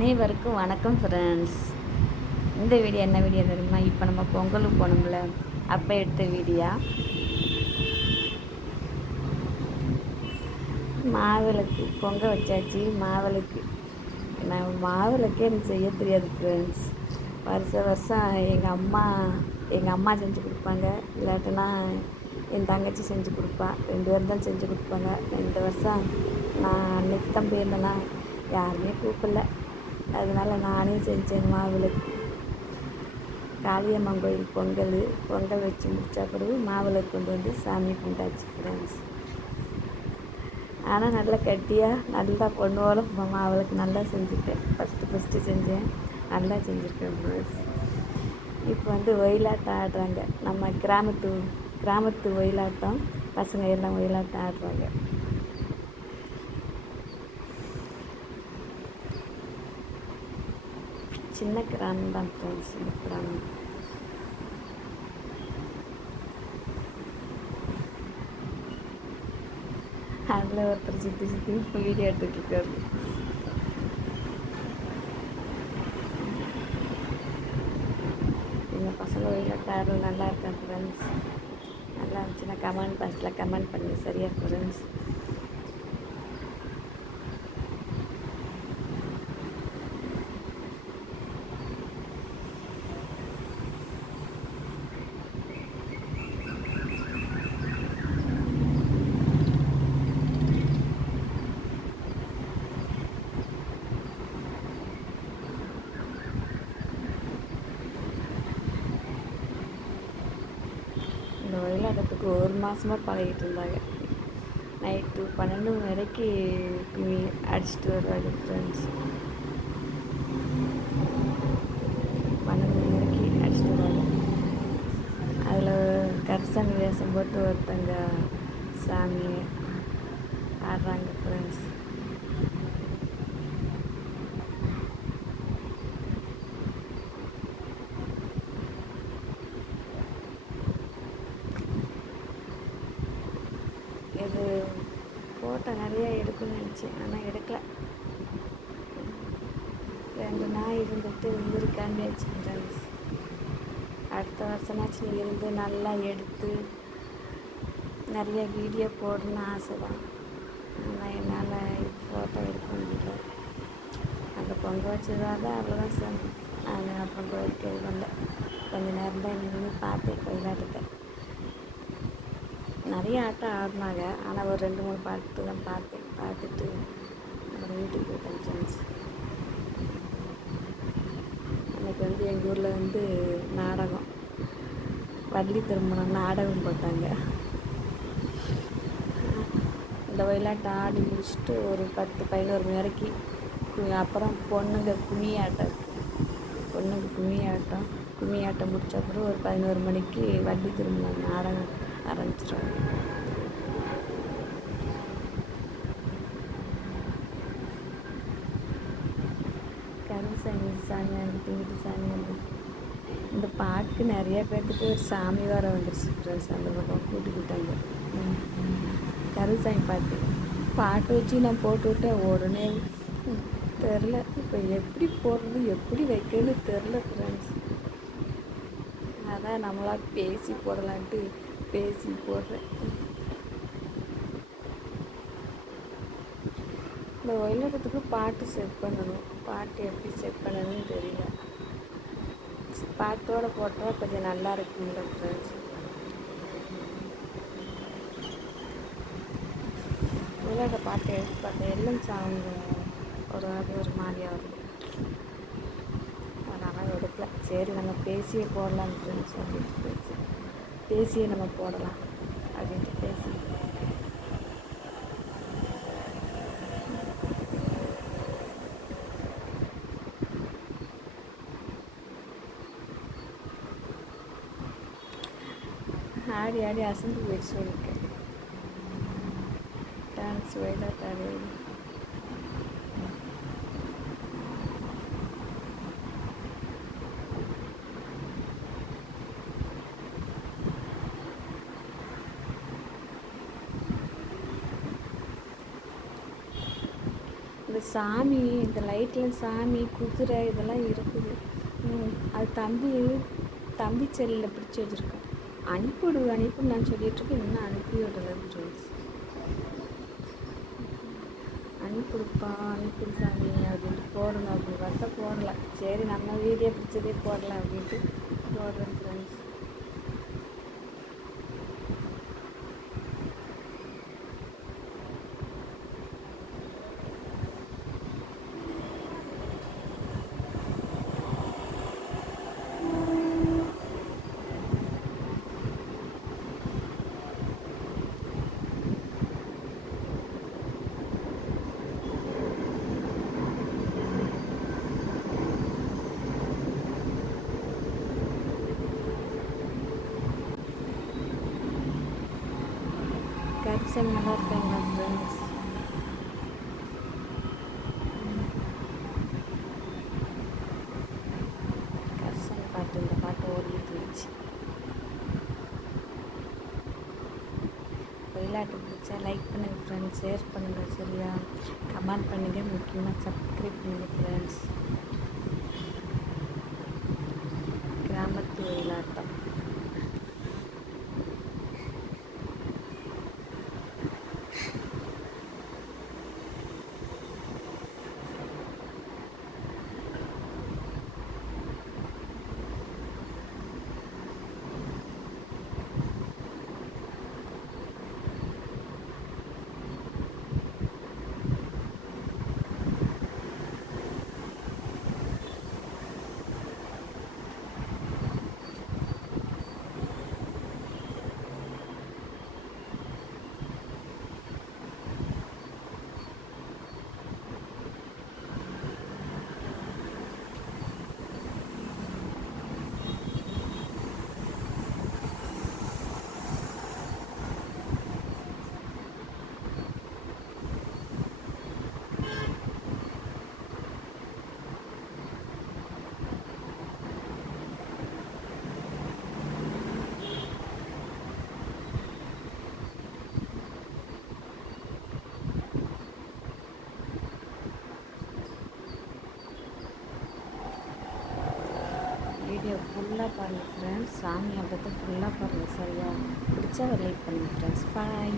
அனைவருக்கும் வணக்கம் ஃப்ரெண்ட்ஸ். இந்த வீடியோ என்ன வீடியோ தெரியுமா? இப்போ நம்ம பொங்கலுக்கு போனோம்ல, அப்போ எடுத்த வீடியோ. மாவிளக்கு பொங்க வச்சாச்சு. மாவிளக்கே எனக்கு செய்ய தெரியாது ஃப்ரெண்ட்ஸ். வருஷம் எங்கள் அம்மா செஞ்சு கொடுப்பாங்க, இல்லாட்டினா என் தங்கச்சி செஞ்சு கொடுப்பா. 2 பேரும் தான் செஞ்சு கொடுப்பாங்க. இந்த வருஷம் நான் அன்னைக்கு தான் போயிருந்தேன்னா யாருமே கூப்பிடல. அதனால நானே செஞ்சேன் மாவிளக்கு. காளியம்மன் கோயில் பொங்கல் வச்சு முடிச்ச பிறகு மாவிளக்கு கொண்டு வந்து சாமி கும்பிட்டாச்சு ஃப்ரெண்ட்ஸ். ஆனால் நல்லா கட்டியாக நல்லா பொண்ணோட மாவிளக்கு நல்லா செஞ்சுருக்கேன். ஃபஸ்ட்டு செஞ்சேன், நல்லா செஞ்சுருக்கேன் ஃப்ரெண்ட்ஸ். இப்போ வந்து ஒயிலாட்டம் ஆடுறாங்க. நம்ம கிராமத்து ஒயிலாட்டம், பசங்க எல்லாம் ஒயிலாட்டம் ஆடுறாங்க. சின்ன கிராமம் தான் ஃப்ரெண்ட்ஸ். இந்த கிராமம் அதில் ஒருத்தர் சுற்றி வீடியோ எடுத்துகிட்ருக்காரு. எங்கள் பசங்க ஒயிலாட்டம் ஆடுறது நல்லா இருக்கா ஃப்ரெண்ட்ஸ்? நல்லா இருந்துச்சுன்னா கமெண்ட் பாக்ஸில் கமெண்ட் பண்ணி சரியா ஃப்ரெண்ட்ஸ்? இந்த ஒயிலாட்டத்துக்கு 1 மாதமாக பழகிட்டு இருந்தாங்க. நைட்டு 12 மணி வரைக்கும் அடிச்சுட்டு வருவாங்க ஃப்ரெண்ட்ஸ். 12 மணி வரைக்கும் அடிச்சுட்டு வருவாங்க. அதில் கரிசாமி வேஷம் போட்டு ஒருத்தங்க சாமி ஆடுறாங்க ஃப்ரெண்ட்ஸ். இது ஃபோட்டோ நிறையா எடுக்கணும்னு நினச்சேன், ஆனால் எடுக்கலை. 2 நாள் இருந்துட்டு இருக்காண்டியாச்சு ஃப்ரெண்ட்ஸ். அடுத்த வருஷம்னாச்சு இருந்து நல்லா எடுத்து நிறைய வீடியோ போடணும்னு ஆசை தான். ஆனால் என்னால் ஃபோட்டோ எடுக்க முடியல. அந்த பொங்க வச்சதாக அவ்வளோதான் சார். நான் பொங்க வைக்க இது பண்ணல. கொஞ்சம் நேரம் தான் நின்று பார்த்தேன் ஒயிலாட்டத்தை. நிறைய ஆட்டம் ஆடினாங்க, ஆனால் ஒரு 2-3 பாட்டு தான் பார்த்தேன். பார்த்துட்டு அப்புறம் வீட்டுக்கு போயிட்டேன் ஃப்ரெண்ட்ஸ். அன்றைக்கி வந்து எங்கள் ஊரில் வந்து நாடகம், வள்ளி திருமணம் நாடகம் போட்டாங்க. இந்த ஒயிலாட்டம் ஆடி முடிச்சுட்டு ஒரு 10-11 மணி வரைக்கும் அப்புறம் பொண்ணுங்க கும்மியாட்டம் இருக்குது. பொண்ணுங்க கும்மியாட்டம் முடிச்ச அப்புறம் ஒரு 11 மணிக்கு வள்ளி திருமணம் நாடகம் ஆரம்பிச்சிருவாங்க. சாமி அங்கிட்டு சாமி வந்து இந்த பாட்டுக்கு நிறைய பேர்த்துக்கு ஒரு சாமி வர வந்துருச்சு ஃப்ரெண்ட்ஸ். அந்த பக்கம் கூட்டிக்கிட்டாங்க. கருசாமி பாட்டு வச்சு நான் போட்டு விட்டேன். உடனே தெரில இப்போ எப்படி போடுறது எப்படி வைக்கணும்னு தெரில ஃப்ரெண்ட்ஸ். அதான் நம்மளா பேசி போடலான்ட்டு பேசி போடுறேன். இந்த ஒயிலாட்டத்துக்கு பாட்டு செட் பண்ணணும். பாட்டு எப்படி செட் பண்ணணும்னு தெரியல. பாட்டோடு போட்டால் கொஞ்சம் நல்லா இருக்குங்களா ஃப்ரெண்ட்ஸ்? ஒயிலாட்ட பாட்டு எடுத்து பார்த்தேன், எல்லாம் சாங்க ஒரு மாதிரியாக வரும். அதனால் எடுக்கல. சரி நம்ம பேசியே போடலாம் ஃப்ரெண்ட்ஸ் அப்படின்ட்டு பேசியே நம்ம போடலாம் அப்படின்ட்டு பேசி ஆடி அசந்து போயிடுச்சு சொல்லியிருக்கேன். டான்ஸ் ஒயிலாட்ட ஆடி இந்த இந்த சாமி, இந்த லைட்டில் சாமி குதிரை இதெல்லாம் இருக்குது. அது தம்பி செல்லில் பிடிச்சி வச்சுருக்கேன். அனுப்பிவிடு நான் சொல்லிகிட்ருக்கேன், இன்னும் அனுப்பி விடலை ஃப்ரெண்ட்ஸ். அனுப்பிவிடுப்பா சாமி அப்படின்ட்டு போடணும். அப்படி பார்த்தா போடலை. சரி நம்ம வீடியோ பிடிச்சதே போடலாம் அப்படின்ட்டு போடுறேன் ஃப்ரெண்ட்ஸ். கருப்சன் நல்லா இருக்காங்களா ஃப்ரெண்ட்ஸ்? கருப்சன் பாட்டு, இந்த பாட்டு ஓடிட்டு இருந்துச்சு. ஒயிலாட்டு பிடிச்சா லைக் பண்ணுங்கள் ஃப்ரெண்ட்ஸ், ஷேர் பண்ணுங்கள் சரியா, கமெண்ட் பண்ணுங்கள், முக்கியமாக சப்ஸ்கிரைப் பண்ணுங்கள் ஃப்ரெண்ட்ஸ். கிராமத்து ஒயிலாட்டம். வீடியோ ஃபுல்லாக பாருங்கள் ஃப்ரெண்ட்ஸ். சாமி அப்போ ஃபுல்லாக பாருங்கள் சரியா. பிடிச்சா லைக் பண்ணுங்கள் ஃப்ரெண்ட்ஸ். பாய்.